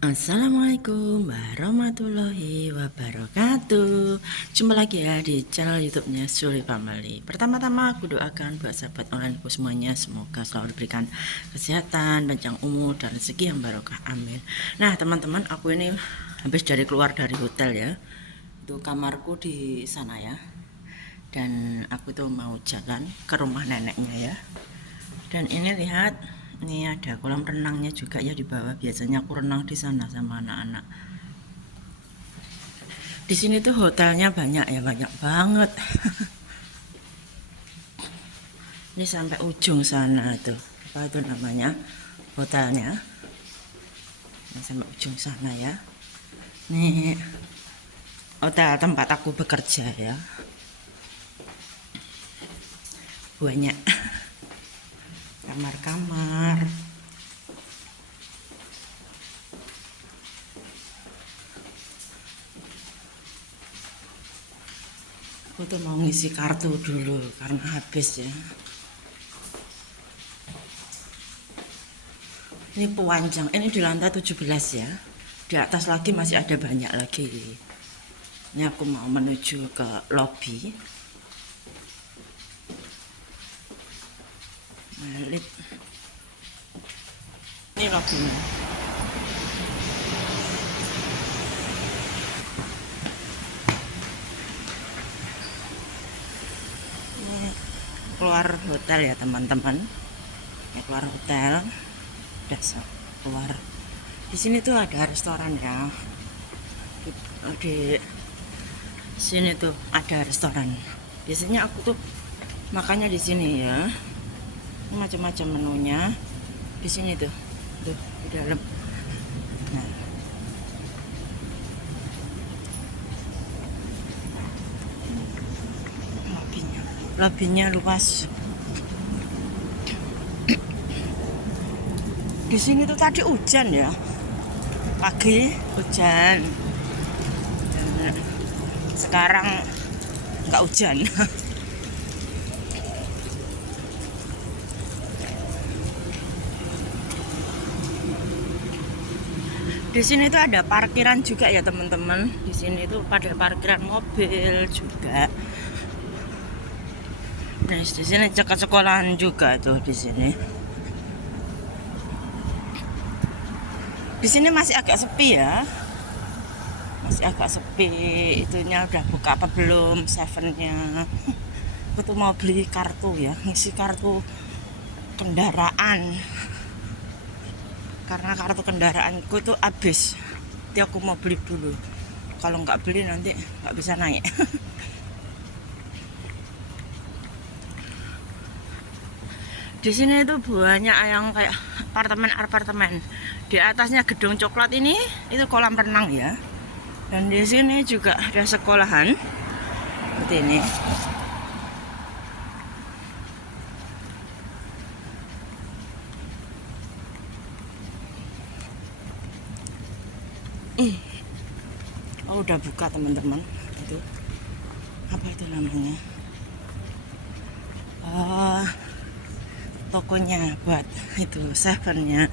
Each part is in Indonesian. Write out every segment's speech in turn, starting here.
Assalamualaikum warahmatullahi wabarakatuh. Jumpa lagi ya di channel YouTube-nya Suli Family. Pertama-tama aku doakan buat sahabat onlineku semuanya, semoga selalu diberikan kesehatan, panjang umur dan rezeki yang barokah. Amin. Nah, teman-teman, aku ini habis keluar dari hotel ya. Itu kamarku di sana ya. Dan aku tuh mau jalan ke rumah neneknya ya. Dan ini lihat, ini ada kolam renangnya juga ya di bawah. Biasanya aku renang di sana sama anak-anak. Di sini tuh hotelnya banyak ya, banyak banget. Ini sampai ujung sana tuh. Apa itu namanya? Hotelnya. Ini sampai ujung sana ya. Nih hotel tempat aku bekerja ya. Banyak kamar-kamar. Aku tuh mau ngisi kartu dulu karena habis ya. Ini pewanjang, ini di lantai 17 ya. Di atas lagi masih ada banyak lagi. Ini aku mau menuju ke lobby. Balik. Ini lobbynya. Ini keluar hotel ya teman-teman. Ini keluar hotel. Udah keluar. Di sini tuh ada restoran ya. Di sini tuh ada restoran. Biasanya aku tuh makannya di sini ya. Macam-macam menunya di sini tuh di dalam. Nah, lobbynya luas. Di sini tuh tadi hujan ya, pagi hujan. Dan sekarang nggak hujan. Di sini tuh ada parkiran juga ya teman-teman. Di sini tuh pada parkiran mobil juga. Nah, di sini dekat sekolahan juga tuh di sini. Di sini masih agak sepi ya. Masih agak sepi. Itunya udah buka apa belum? Sevennya. Aku tuh mau beli kartu ya, ngisi kartu kendaraan. Karena kartu kendaraanku tuh habis. Jadi aku mau beli dulu. Kalau nggak beli nanti nggak bisa naik. Di sini itu banyak yang kayak apartemen-apartemen. Di atasnya gedung coklat ini itu kolam renang ya. Dan di sini juga ada sekolahan seperti ini. Oh, udah buka teman-teman. Itu apa itu namanya? Tokonya buat itu sevennya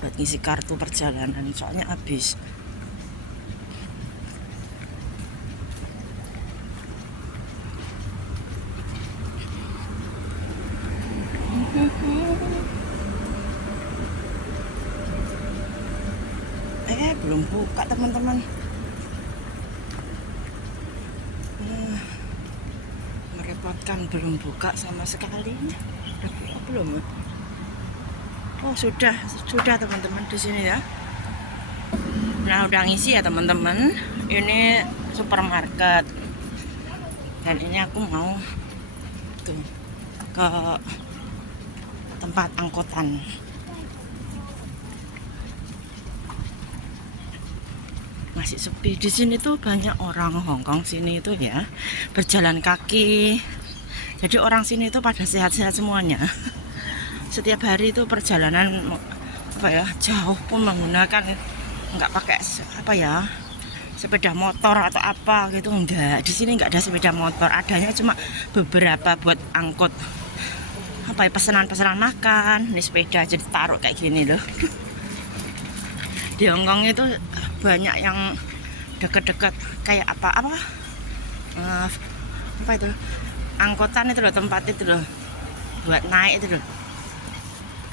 buat ngisi kartu perjalanan, soalnya habis. Belum buka teman-teman. Merepotkan, belum buka sama sekali. Udah buka belum? Oh, sudah teman-teman di sini ya. Nah, udah ngisi ya teman-teman. Ini supermarket. Dan ini aku mau tuh ke tempat angkutan. Masih sepi. Di sini tuh banyak orang Hongkong sini itu ya, berjalan kaki. Jadi orang sini itu pada sehat-sehat semuanya. Setiap hari itu perjalanan apa ya, jauh pun menggunakan nggak pakai apa ya, sepeda motor atau apa gitu, enggak. Di sini nggak ada sepeda motor, adanya cuma beberapa buat angkut apa ya, pesanan makan. Ini sepeda jadi taruh kayak gini loh. Di Hongkong itu banyak yang dekat-dekat kayak apa itu angkutan itu loh, tempat itu loh buat naik itu loh,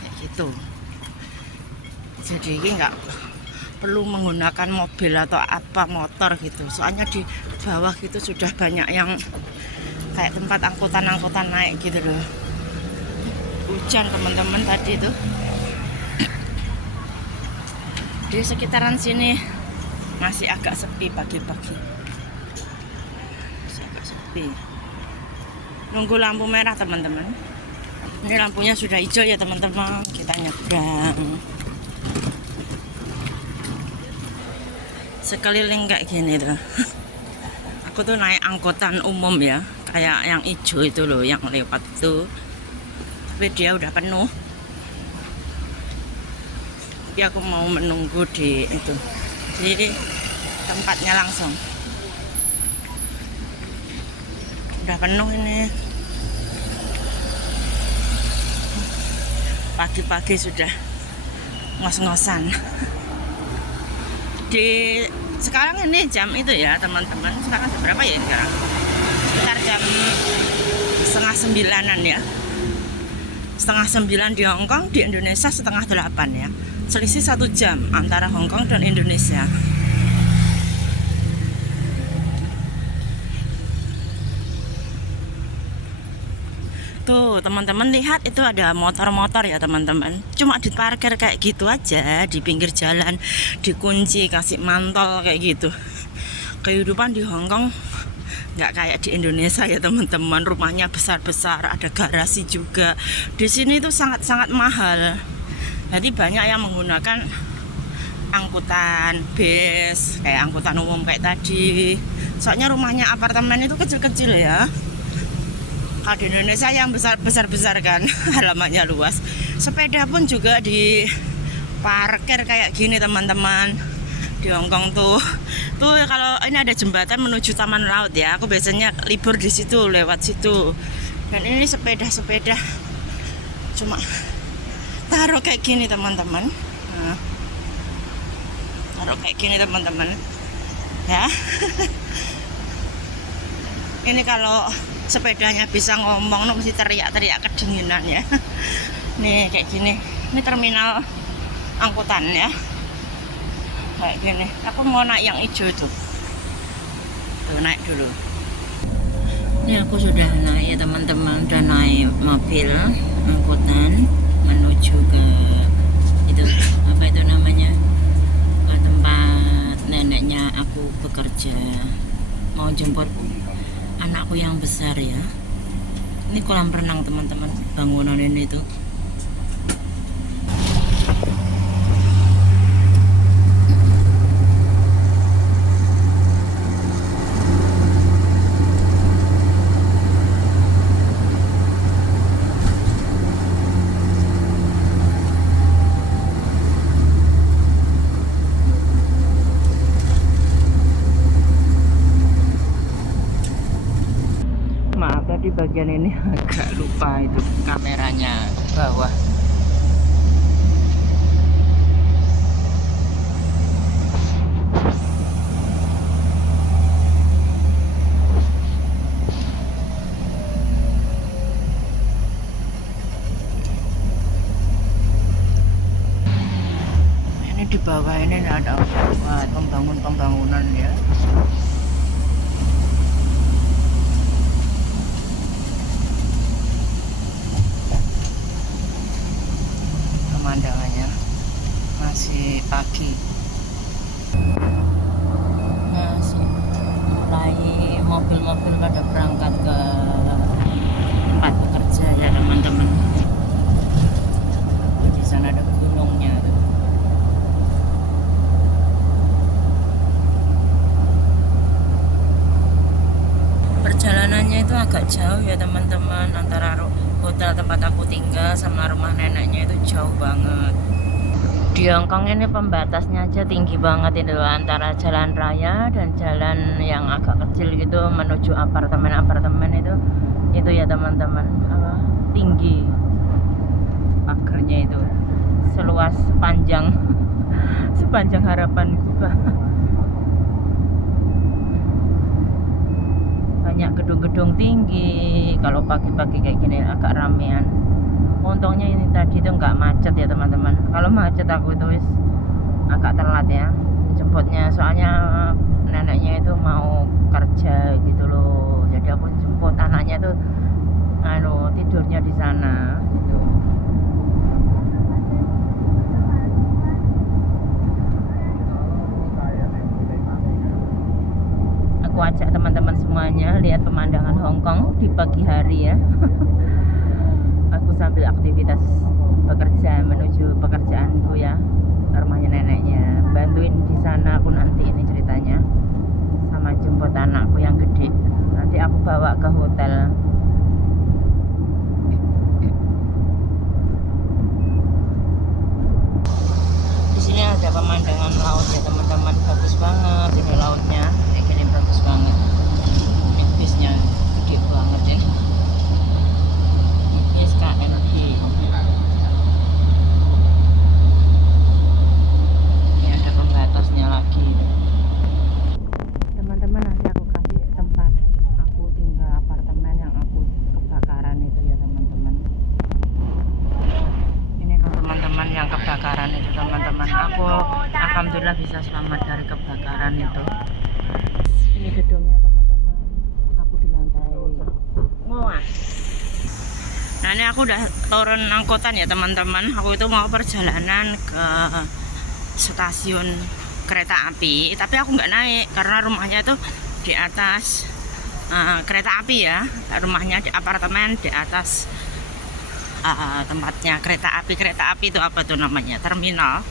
kayak gitu. Jadi ini nggak perlu menggunakan mobil atau apa motor gitu, soalnya di bawah gitu sudah banyak yang kayak tempat angkutan naik gitu loh. Hujan teman-teman tadi itu di sekitaran sini masih agak sepi pagi-pagi, masih agak sepi. Nunggu lampu merah teman-teman. Ini lampunya sudah hijau ya teman-teman, kita nyebrang. Sekeliling kayak gini tuh. Aku tuh naik angkutan umum ya, kayak yang hijau itu loh, yang lewat tuh. Tapi dia udah penuh. Tapi aku mau menunggu di itu, di tempatnya langsung. Udah penuh ini. Pagi-pagi sudah ngos-ngosan. Di sekarang ini jam itu ya teman-teman, sekarang jam berapa ya sekarang? Sekitar jam 8:30 ya. 7:30 di Hongkong, di Indonesia 7:30 ya. Selisih 1 jam antara Hongkong dan Indonesia. Tuh teman-teman lihat, itu ada motor-motor ya teman-teman. Cuma diparkir kayak gitu aja di pinggir jalan, dikunci, kasih mantol kayak gitu. Kehidupan di Hongkong nggak kayak di Indonesia ya teman-teman. Rumahnya besar-besar, ada garasi juga. Di sini itu sangat-sangat mahal. Jadi banyak yang menggunakan angkutan bis, kayak angkutan umum kayak tadi. Soalnya rumahnya apartemen itu kecil-kecil ya. Kalau di Indonesia yang besar-besar kan, halamannya luas. Sepeda pun juga di parkir kayak gini teman-teman. Di Hongkong tuh kalau ini ada jembatan menuju Taman Laut ya. Aku biasanya libur di situ, lewat situ. Dan ini sepeda cuma taruh kayak gini teman-teman. Nah, taruh kayak gini teman-teman. Ya. Ini kalau sepedanya bisa ngomong, mesti teriak-teriak kedinginan ya. Nih kayak gini. Ini terminal angkutan ya. Kayak gini. Aku mau naik yang hijau itu. Tuh, naik dulu. Ini aku sudah naik ya teman-teman, udah naik mobil angkutan menuju ke itu apa itu namanya, ke tempat neneknya aku bekerja. Mau jemput anakku yang besar ya. Ini kolam renang teman-teman, bangunan ini tuh. Di bagian ini agak lupa itu kameranya bawah. Ini di bawah ini ada buat pembangunan ya. Pemandangannya masih pagi, masih mulai mobil-mobil pada berangkat ke tempat bekerja ya teman-teman. Di sana ada gunungnya tuh. Perjalanannya itu agak jauh ya teman-teman, antara hotel tempat aku tinggal sama rumah neneknya itu jauh banget. Di Hongkong ini pembatasnya aja tinggi banget itu, antara jalan raya dan jalan yang agak kecil gitu menuju apartemen itu ya teman-teman, tinggi pagarnya itu seluas panjang sepanjang harapanku. Banyak gedung-gedung tinggi. Kalau pagi-pagi kayak gini agak ramean. Untungnya ini tadi tuh nggak macet ya teman-teman. Kalau macet aku itu wis agak telat ya jemputnya, soalnya neneknya itu mau kerja gitu loh. Jadi aku jemput anaknya tuh tidurnya di sana gitu. Aku ajak teman-teman semuanya lihat pemandangan Hong Kong di pagi hari ya. Aku sambil aktivitas bekerja menuju pekerjaanku ya, ke rumahnya neneknya. Bantuin di sana aku nanti ini ceritanya, sama jemput anakku yang gede. Nanti aku bawa ke hotel. Di sini ada pemandangan laut ya teman-teman, bagus banget ini lautnya. Ini bagus banget. Ini bisnya gede banget ya. Bis KMP. Ini ada pembatasnya lagi. Teman-teman, nanti aku kasih tempat aku tinggal, apartemen yang aku kebakaran itu ya teman-teman. Ini loh teman-teman yang kebakaran itu teman-teman. Aku alhamdulillah bisa selamat dari kebakaran itu. Ini gedungnya teman-teman. Aku di lantai. Nah ini aku udah turun angkutan ya teman-teman. Aku itu mau perjalanan ke stasiun kereta api, tapi aku nggak naik karena rumahnya itu di atas kereta api ya. Rumahnya di apartemen di atas tempatnya kereta api. Kereta api itu apa tuh namanya? Terminal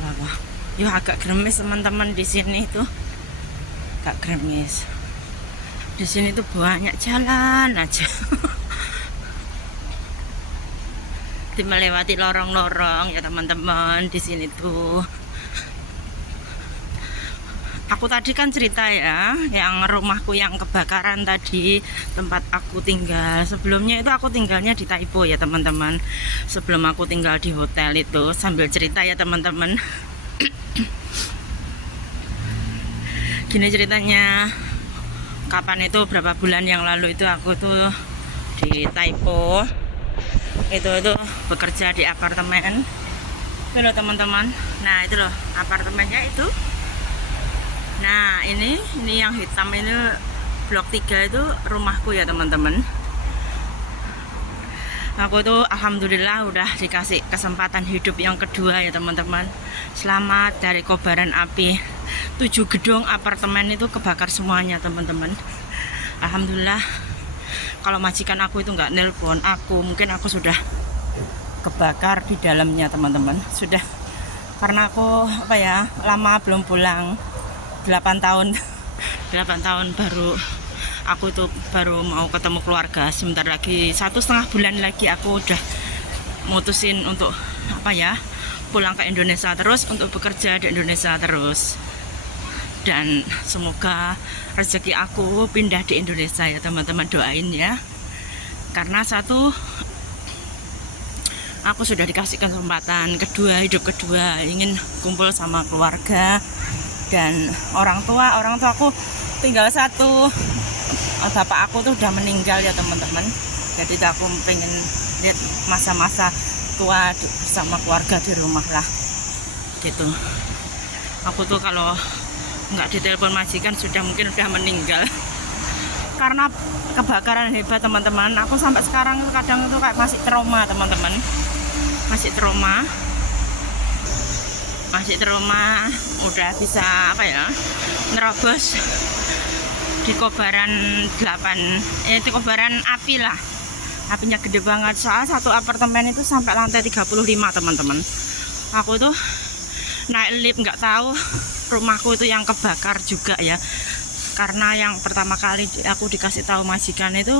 apa? Yuk agak gerimis teman-teman di sini tuh. Agak gerimis. Di sini tuh banyak jalan aja. Melewati lorong-lorong ya teman-teman di sini tuh. Aku tadi kan cerita ya, yang rumahku yang kebakaran tadi, tempat aku tinggal. Sebelumnya itu aku tinggalnya di Taipo ya teman-teman. Sebelum aku tinggal di hotel itu, sambil cerita ya teman-teman. Gini ceritanya, kapan itu berapa bulan yang lalu itu aku tuh di Taipo. Itu bekerja di apartemen. Itu loh teman-teman. Nah itu loh apartemennya itu. Nah ini yang hitam ini blok 3 itu rumahku ya teman-teman. Aku tuh alhamdulillah udah dikasih kesempatan hidup yang kedua ya teman-teman. Selamat dari kobaran api. 7 gedung apartemen itu kebakar semuanya teman-teman. Alhamdulillah. Kalau majikan aku itu nggak nelpon aku, mungkin aku sudah kebakar di dalamnya teman-teman. Sudah, karena aku lama belum pulang, 8 tahun 8 tahun baru aku tuh baru mau ketemu keluarga. Sebentar lagi 1,5 bulan lagi aku udah mutusin untuk pulang ke Indonesia terus, untuk bekerja di Indonesia terus. Dan semoga rezeki aku pindah di Indonesia ya teman-teman, doain ya. Karena satu, aku sudah dikasih kesempatan kedua, hidup kedua, ingin kumpul sama keluarga dan orang tua aku tinggal satu. Bapak aku tuh udah meninggal ya teman-teman. Jadi aku pengen lihat masa-masa tua bersama keluarga di rumah lah gitu. Aku tuh kalau nggak ditelepon majikan mungkin udah meninggal karena kebakaran hebat teman-teman. Aku sampai sekarang kadang itu kayak masih trauma teman-teman, masih trauma, udah bisa nerobos di kobaran 8 itu kobaran api lah. Apinya gede banget, soal satu apartemen itu sampai lantai 35 teman-teman. Aku tuh naik lift, nggak tahu rumahku itu yang kebakar juga ya, karena yang pertama kali aku dikasih tahu majikan itu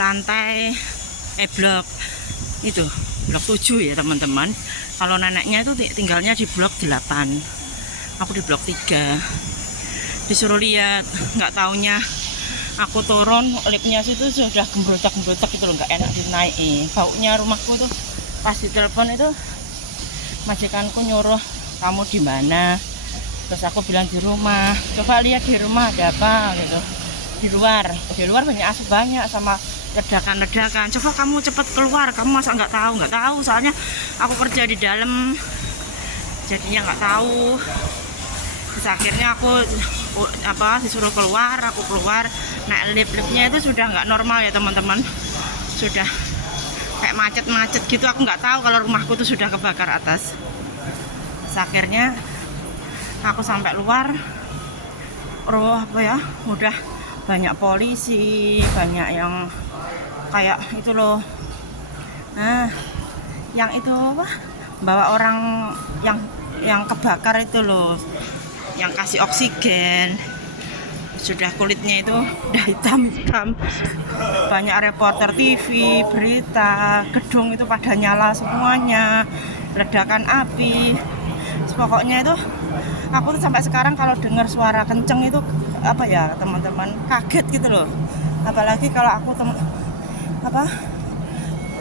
lantai blok 7 ya teman-teman. Kalau neneknya itu tinggalnya di blok 8, aku di blok 3. Disuruh lihat, nggak taunya aku turun, liftnya situ sudah gembrotak gitu loh, nggak enak dinaiki. Baunya rumahku tuh pas ditelepon itu majikanku nyuruh kamu di mana, terus aku bilang di rumah. Coba lihat di rumah ada apa gitu. Di luar banyak asap, banyak sama ledakan-ledakan. Coba kamu cepet keluar, kamu masa nggak tahu, soalnya aku kerja di dalam, jadinya nggak tahu. Terus akhirnya aku disuruh keluar, aku keluar naik liftnya itu sudah nggak normal ya teman-teman, sudah kayak macet gitu. Aku nggak tahu kalau rumahku tuh sudah kebakar atas. Terus akhirnya aku sampai luar, udah banyak polisi, banyak yang kayak itu loh. Nah, yang itu bawa orang yang kebakar itu loh, yang kasih oksigen. Sudah kulitnya itu udah hitam. Banyak reporter TV, berita, gedung itu pada nyala semuanya, ledakan api. Pokoknya itu aku tuh sampai sekarang kalau dengar suara kenceng itu teman-teman, kaget gitu loh. Apalagi kalau aku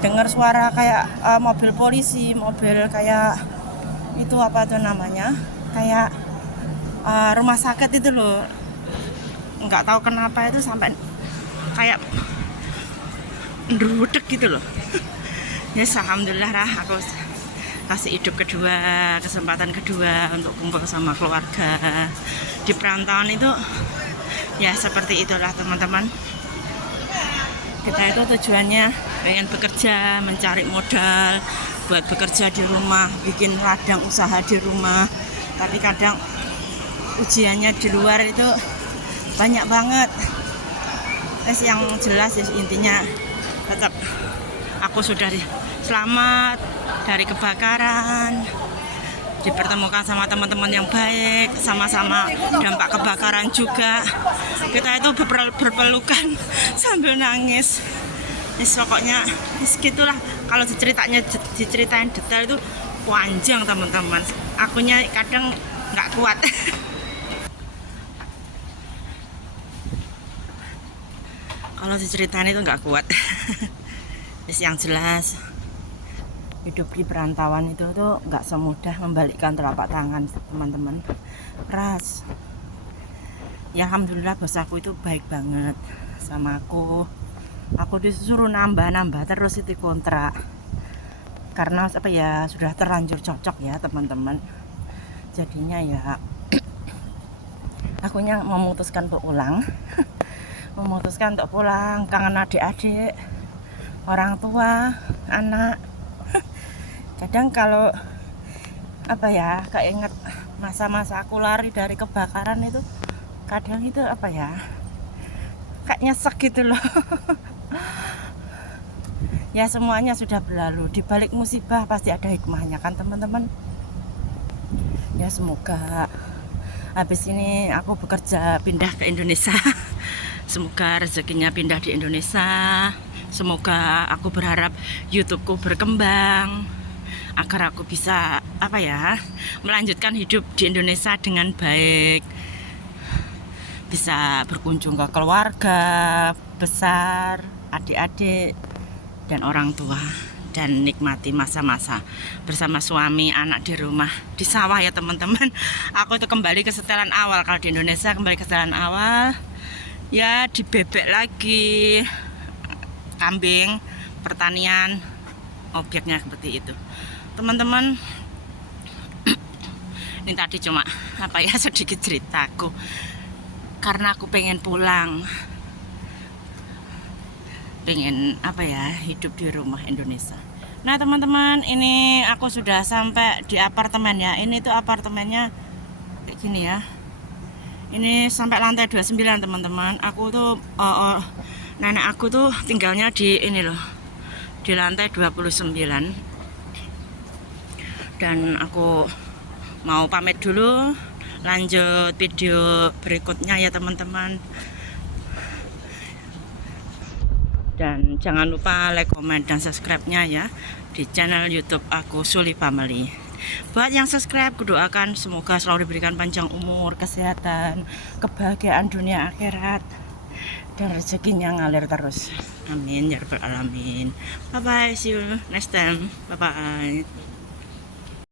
dengar suara kayak mobil polisi, mobil kayak itu kayak rumah sakit itu loh. Nggak tahu kenapa itu sampai kayak ndrudek gitu loh. Ya alhamdulillah aku kasih hidup kedua, kesempatan kedua untuk kumpul sama keluarga. Di perantauan itu ya seperti itulah teman-teman. Kita itu tujuannya pengen bekerja, mencari modal buat bekerja di rumah, bikin ladang usaha di rumah. Tapi kadang ujiannya di luar itu banyak banget. Yang jelas intinya tetap aku sudah selamat dari kebakaran, dipertemukan sama teman-teman yang baik, sama-sama dampak kebakaran juga. Kita itu berpelukan sambil nangis. Pokoknya gitulah. Kalau diceritain detail itu panjang teman-teman. Akunya kadang nggak kuat. Kalau diceritain itu nggak kuat. Yang jelas hidup di perantauan itu tuh nggak semudah membalikkan telapak tangan teman-teman. Keras. Ya alhamdulillah bos aku itu baik banget sama aku. Aku disuruh nambah terus itu kontrak. Karena sudah terlanjur cocok ya teman-teman. Jadinya ya akunya memutuskan untuk pulang. Kangen adik-adik, orang tua, anak. Kadang kalau keinget masa-masa aku lari dari kebakaran itu, kadang itu kayak nyesek gitu loh. Ya semuanya sudah berlalu. Di balik musibah pasti ada hikmahnya kan teman-teman. Ya semoga habis ini aku bekerja pindah ke Indonesia. Semoga rezekinya pindah di Indonesia. Semoga aku berharap YouTubeku berkembang agar aku bisa melanjutkan hidup di Indonesia dengan baik. Bisa berkunjung ke keluarga besar, adik-adik dan orang tua, dan nikmati masa-masa bersama suami, anak di rumah, di sawah ya teman-teman. Aku itu kembali ke setelan awal. Kalau di Indonesia kembali ke setelan awal, ya di bebek lagi, kambing, pertanian, objeknya seperti itu teman-teman. Ini tadi cuma sedikit ceritaku, karena aku pengen pulang, pengen hidup di rumah Indonesia. Nah teman-teman, ini aku sudah sampai di apartemen ya. Ini tuh apartemennya kayak gini ya. Ini sampai lantai 29 teman-teman. Aku tuh nenek aku tuh tinggalnya di ini loh, di lantai 29. Dan aku mau pamit dulu, lanjut video berikutnya ya teman-teman. Dan jangan lupa like, comment, dan subscribe-nya ya di channel YouTube aku Suli Family. Buat yang subscribe, kudoakan semoga selalu diberikan panjang umur, kesehatan, kebahagiaan dunia akhirat, dan rezekinya ngalir terus. Amin ya rabbal alamin. Bye bye, see you next time. Bye bye.